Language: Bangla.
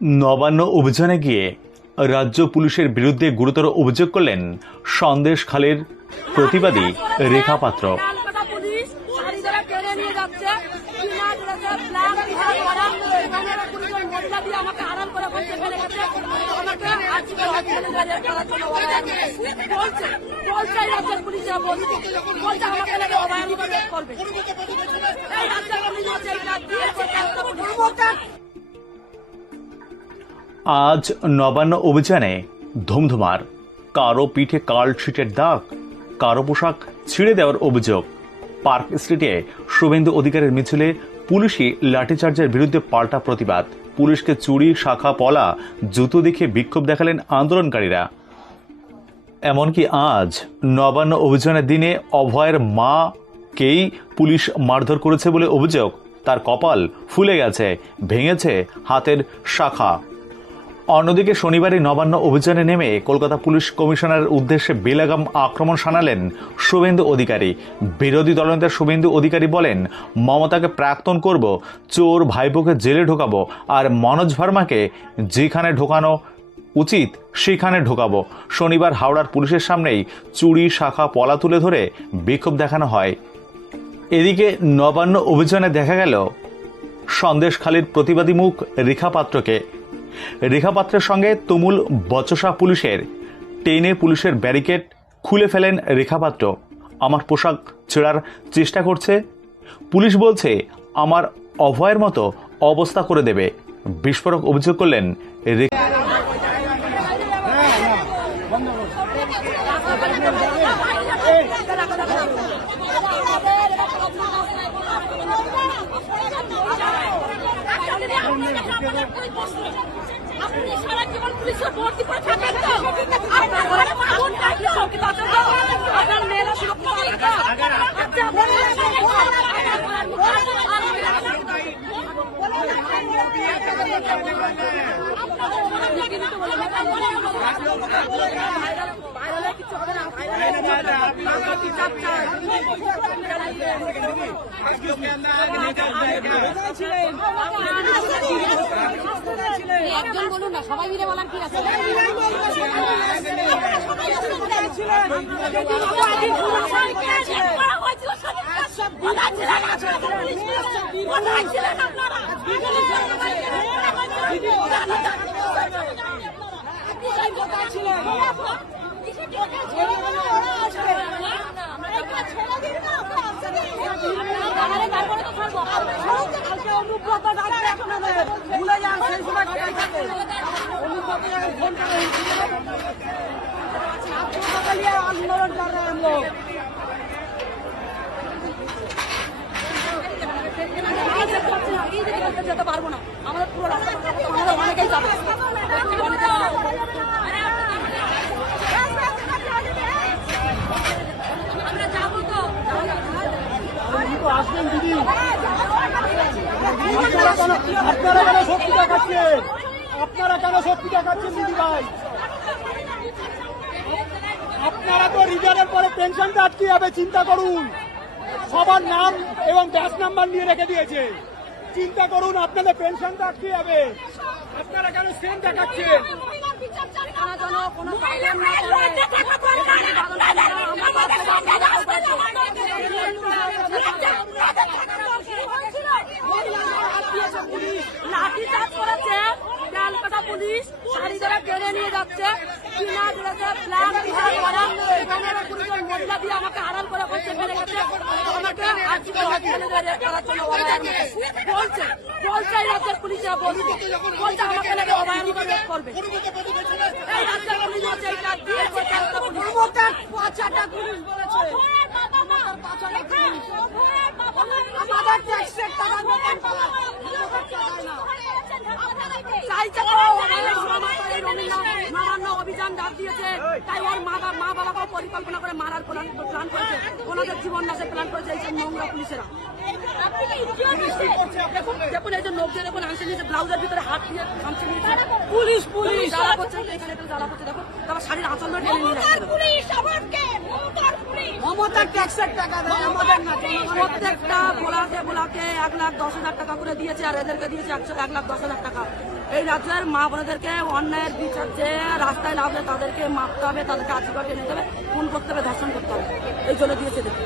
নবান্ন অভিযানে গিয়ে রাজ্য পুলিশের বিরুদ্ধে গুরুতর অভিযোগ করলেন সন্দেশ খালের প্রতিবাদী রেখা পাত্র আজ নবান্ন অভিযানে ধুমধুমার। কারও পিঠে কার্লশিটের দাগ, কারও পোশাক ছিঁড়ে দেওয়ার অভিযোগ। পার্ক স্ট্রিটে শুভেন্দু অধিকারের মিছিলে পুলিশি লাঠিচার্জের বিরুদ্ধে পাল্টা প্রতিবাদ। পুলিশকে চুরি, শাখা, পলা, জুতো দেখে বিক্ষোভ দেখালেন আন্দোলনকারীরা। এমনকি আজ নবান্ন অভিযানের দিনে অভয়ের মাকেই পুলিশ মারধর করেছে বলে অভিযোগ। তার কপাল ফুলে গেছে, ভেঙেছে হাতের শাখা। অন্যদিকে শনিবারই নবান্ন অভিযানে নেমে কলকাতা পুলিশ কমিশনারের উদ্দেশ্যে বেলাগাম আক্রমণ শানালেন শুভেন্দু অধিকারী। বিরোধী দলনেতা শুভেন্দু অধিকারী বলেন, মমতাকে প্রাক্তন করব, চোর ভাইপোকে জেলে ঢোকাবো, আর মনোজ ভার্মাকে যেখানে ঢোকানো উচিত সেখানে ঢোকাবো। শনিবার হাওড়ার পুলিশের সামনেই চুরি শাখা পলা তুলে ধরে বিক্ষোভ দেখানো হয়। এদিকে নবান্ন অভিযানে দেখা গেল, সন্দেশখালীর প্রতিবাদী মুখ রেখা পাত্রকে। রেখা পাত্রের সঙ্গে তুমুল বচসা পুলিশের টেনে পুলিশের ব্যারিকেড খুলে ফেলেন রেখা পাত্র। আমার পোশাক ছেঁড়ার চেষ্টা করছে। পুলিশ বলছে আমার অভয়ের মতো অবস্থা করে দেবে। বিস্ফোরক অভিযোগ করলেন রেখা আপনি সারা জীবন পুলিশের ভর্তি করে থাকেন তো আপনার ঘরে আগুন থাকলে চৌকিদার আছে তো? আপনার মেয়েরা সুরক্ষিত আছে তো? আচ্ছা, না একজন বলুন না সবাই মিলে বলার কি আছে? তারপরে आंदोलन कर रहे हैं हम लोग যেতে পারবো না আমাদের পুরো রাস্তা আমাদের অনেকেই যাবে আমরা যাবো তো আসবেন দিদি আপনারা কেন আপনারা কেন শক্তি দেখাচ্ছেন আপনারা কেন শক্তি দেখাচ্ছেন দিদি ভাই? আপনারা তো রিজার্ভের পরে পেনশনটা আটকে যাবে চিন্তা করুন। সবার নাম এবং ব্যাস নাম্বার নিয়ে রেখে দিয়েছে। চিন্তা করুন, আপনাদের পেনশনটা আটকে যাবে আপনারা কেন সেম দেখাচ্ছেন তারা যেন কোনো প্রবলেম না করে লাঠিচার্জ করেছে ক্যালকাটা পুলিশ শাড়ি ধরে টেনে নিয়ে যাচ্ছে। ড্রেসে ব্ল্যাক বিহার করা এখানে পুলিশের মহিলা দিয়ে আমাকে আরাম করে ফেলে গেছে। আমাকে আজকে হসপিটালে যাওয়ার জন্য অবহেলা বলছে। বলছে এই রাজ্যের পুলিশরা বলছে। বলছে আমাকে লাগে অবহেলা করবে। এই রাজ্যের পুলিশ বলছে এই রাজ্যে কলকাতা পুলিশ বলেছে। আমাদের ট্যাক্সের টাকা বেতন পাওয়া চাইছে নবান্ন অভিযান ডাক দিয়েছে। তাই ওর মা মা বাবাকেও পরিকল্পনা করে মারার প্ল্যান করেছে। ওনাদের জীবন নাশের প্ল্যান করেছে এইসব নোংরা পুলিশেরা। দেখুন দেখুন এই যে লোক দেখুন আনসে নিয়েছে ব্লাউজের ভিতরে হাত দিয়ে নিয়েছে পুলিশ পুলিশ। জ্বালা করছে এখানে জ্বালা করছে দেখুন তারপর শাড়ির আঁচল ধরে নিয়ে যাচ্ছে। ট্যাক্সের টাকা দেয় আমাদের না প্রত্যেকটা বোলাকে বোলাকে এক লাখ দশ হাজার টাকা করে দিয়েছে আর এদেরকে দিয়েছে একশো এক লাখ দশ হাজার টাকা। এই রাজ্যের মা বোনদেরকে অন্যায়ের বিচার যে রাস্তায় নামলে তাদেরকে মাপতে হবে তাদেরকে আশীর্বাদ এনে হবে খুন করতে হবে ধর্ষণ করতে হবে। এই জন্য দিয়েছে এক